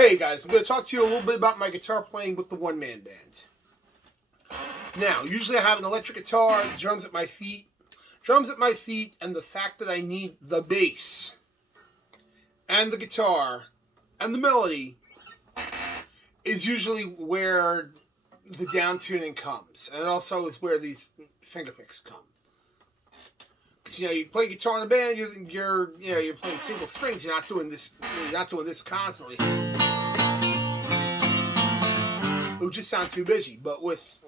Hey guys, I'm going to talk to you a little bit about my guitar playing with the one-man band. Now, usually I have an electric guitar, drums at my feet, and the fact that I need the bass, and the guitar, and the melody is usually where the down tuning comes, and also is where these finger picks come. Because you play guitar in a band, you're playing single strings. You're not doing this constantly. It would just sound too busy. But with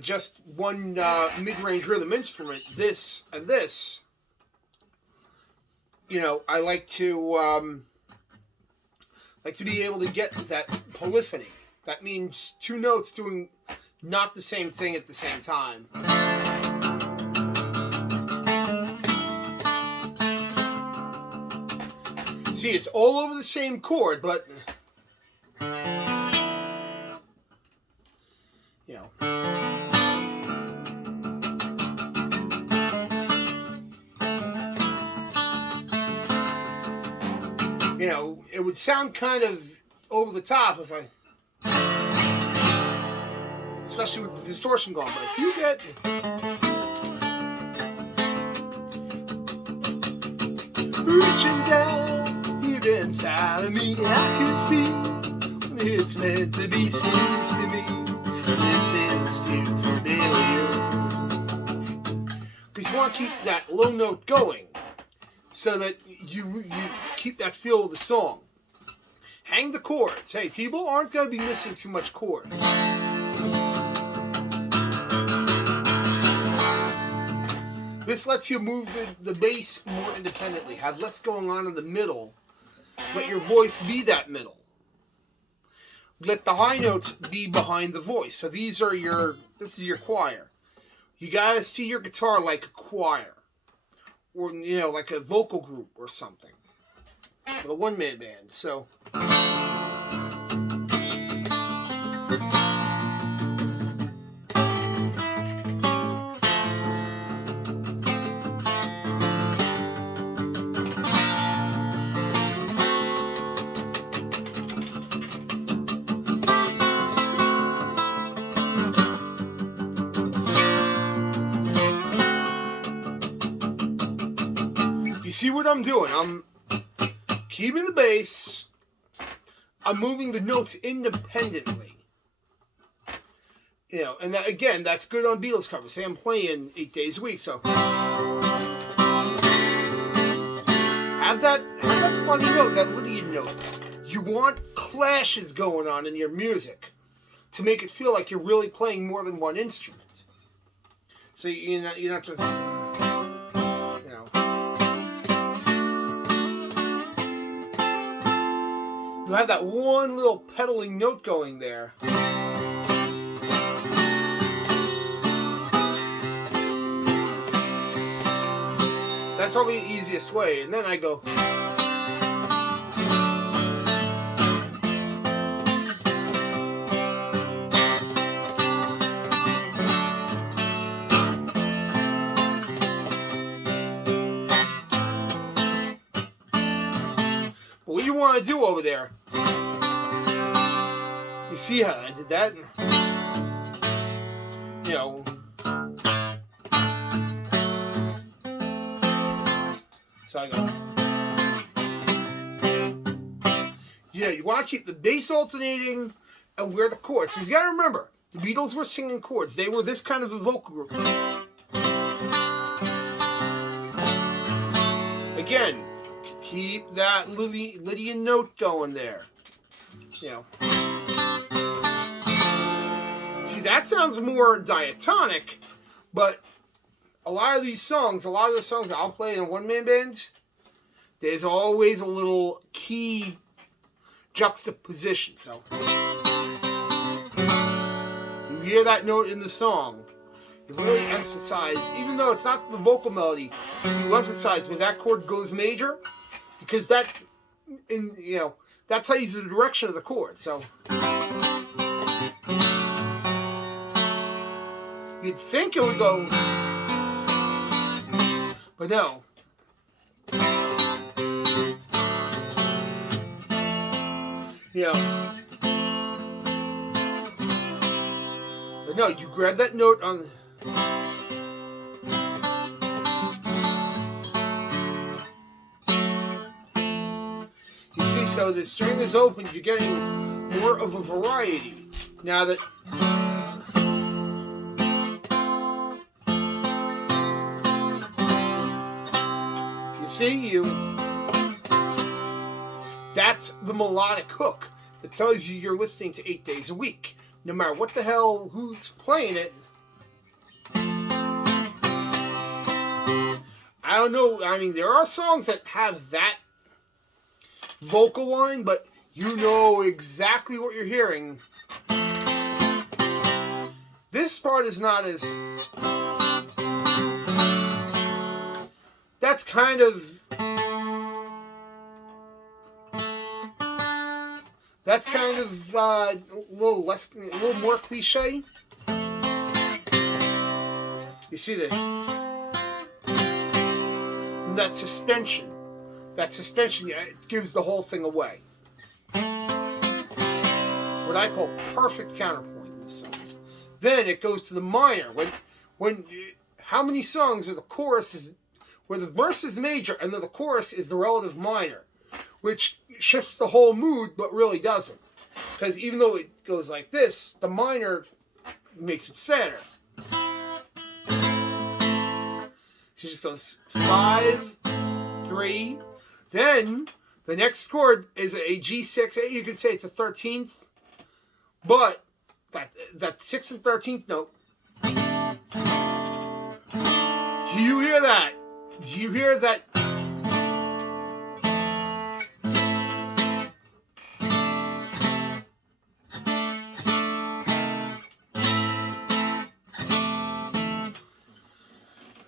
just one mid-range rhythm instrument, this and this, I like to be able to get that polyphony. That means two notes doing not the same thing at the same time. See, it's all over the same chord, but it would sound kind of over the top if especially with the distortion going. But if you get reaching down deep inside of me, I can feel it's meant to be. Seems to me this is too familiar. Because you want to keep that low note going, so that you keep that feel of the song. Hang the chords. Hey, people aren't going to be missing too much chords. This lets you move the bass more independently. Have less going on in the middle. Let your voice be that middle. Let the high notes be behind the voice. So this is your choir. You gotta see your guitar like a choir. Or, like a vocal group or something. With a one-man band. So you see what I'm doing? I'm keeping the bass. I'm moving the notes independently. And that, again, that's good on Beatles covers. Hey, I'm playing 8 days a week, so have that funny note, that Lydian note. You want clashes going on in your music to make it feel like you're really playing more than one instrument. So you're not just you have that one little pedaling note going there. That's probably the easiest way. And then I go. What you want to do over there? You see how I did that? So I go. Yeah, you want to keep the bass alternating and where the chords. So you got to remember, the Beatles were singing chords. They were this kind of a vocal group. Again, keep that Lydian note going there. See, that sounds more diatonic, but a lot of the songs that I'll play in a one-man band, there's always a little key juxtaposition. So you hear that note in the song, you really emphasize, even though it's not the vocal melody, you emphasize when that chord goes major, because that's how you use the direction of the chord. So you'd think it would go, but no. You know. But no, you grab that note on the... You see, so the string is open, you're getting more of a variety. Now that... That's the melodic hook that tells you you're listening to 8 days a week. No matter what the hell, who's playing it. I don't know. I mean, there are songs that have that vocal line, but you know exactly what you're hearing. This part is not as... That's kind of... That's kind of a little more cliche. You see this? That suspension. Yeah, it gives the whole thing away. What I call perfect counterpoint in the song. Then it goes to the minor. When how many songs where the chorus is, where the verse is major and then the chorus is the relative minor, which shifts the whole mood, but really doesn't. Because even though it goes like this, the minor makes it center. So it just goes 5, 3. Then the next chord is a G6. You could say it's a 13th, but that 6th and 13th note. Do you hear that? Do you hear that?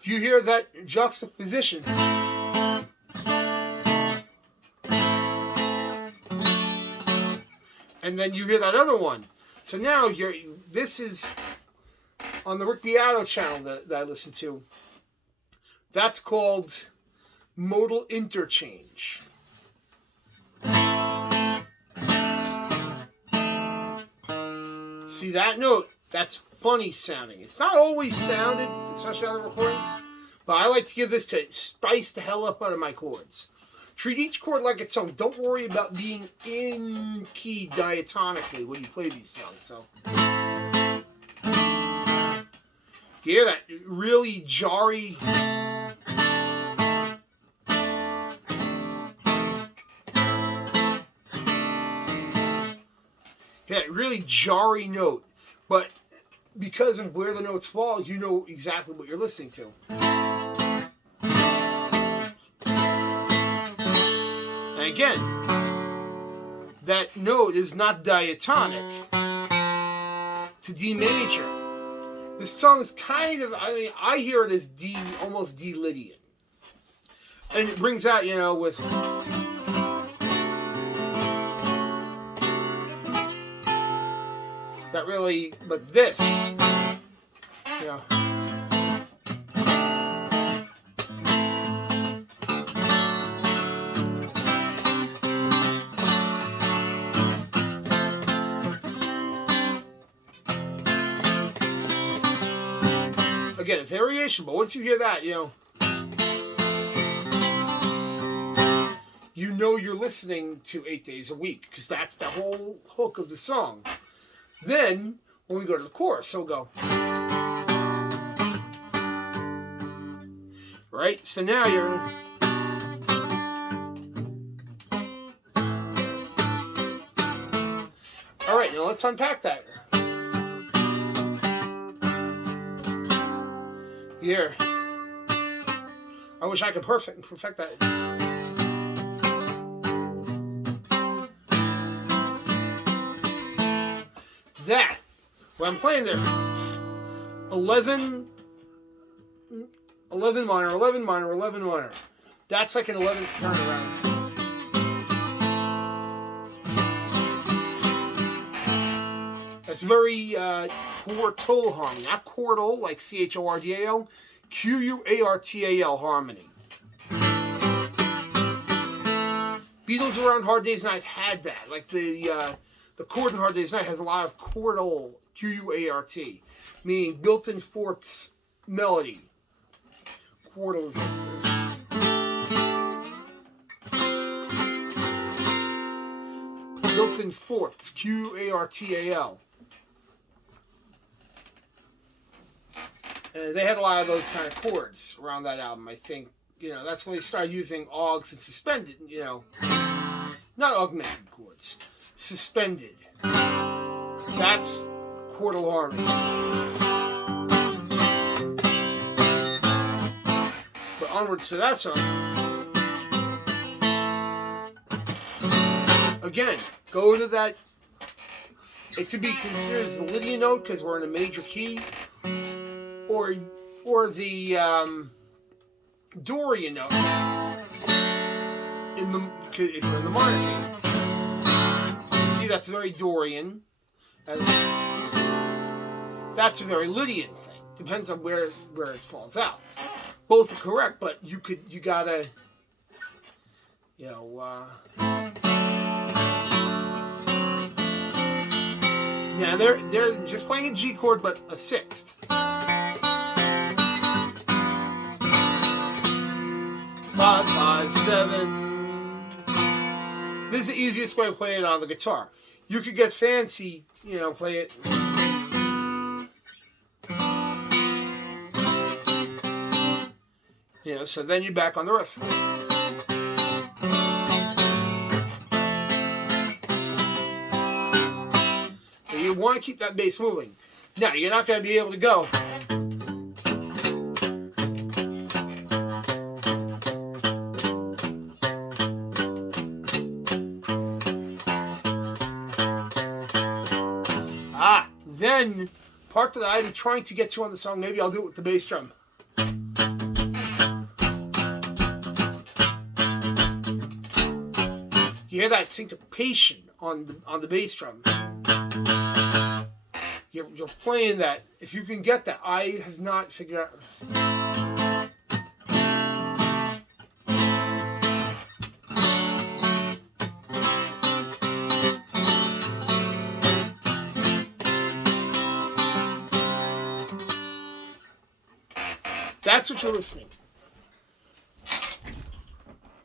Do you hear that juxtaposition? And then you hear that other one. So now this is on the Rick Beato channel that I listen to. That's called modal interchange. See that note? That's funny sounding. It's not always sounded, especially on the recordings, but I like to give this to spice the hell up out of my chords. Treat each chord like its own. Don't worry about being in key diatonically when you play these songs. So, you hear that really jarry? Yeah, really jarry note. But because of where the notes fall, you know exactly what you're listening to. And again, that note is not diatonic to D major. This song is kind of, I mean, I hear it as D, almost D Lydian. And it brings out, you know, with... That really, but this, you know. Again, a variation, but once you hear that, you know you're listening to 8 days a week, because that's the whole hook of the song. Then, when we go to the chorus, so we'll go. Right? So now you're... Alright, now let's unpack that. Here. I wish I could perfect that. That, when I'm playing there, 11 minor, 11 minor, 11 minor. That's like an 11th turnaround. That's very quartal harmony, not chordal like Chordal, Quartal harmony. Beatles Around Hard Day's Night had that. Like the chord in Hard Day's Night has a lot of chordal, Q-U-A-R-T, meaning built-in fourths melody. Chordal is built-in fourths, Q-A-R-T-A-L. And they had a lot of those kind of chords around that album, I think. That's when they started using augs and suspended, not augmented chords, suspended. That's chordal harmony. But onwards to that song. Again, go to that. It could be considered as the Lydian note because we're in a major key, or the Dorian note if we're in the minor key. See, that's very Dorian. That's a very Lydian thing. Depends on where it falls out. Both are correct, but you gotta, yeah, they're just playing a G chord, but a sixth. 5, 5, 7. This is the easiest way to play it on the guitar. You could get fancy, play it. So then you're back on the riff. So you want to keep that bass moving. Now, you're not going to be able to go. Then, part that I'm trying to get to on the song, maybe I'll do it with the bass drum. You hear that syncopation on the bass drum. You're playing that. If you can get that, I have not figured out. That's what you're listening.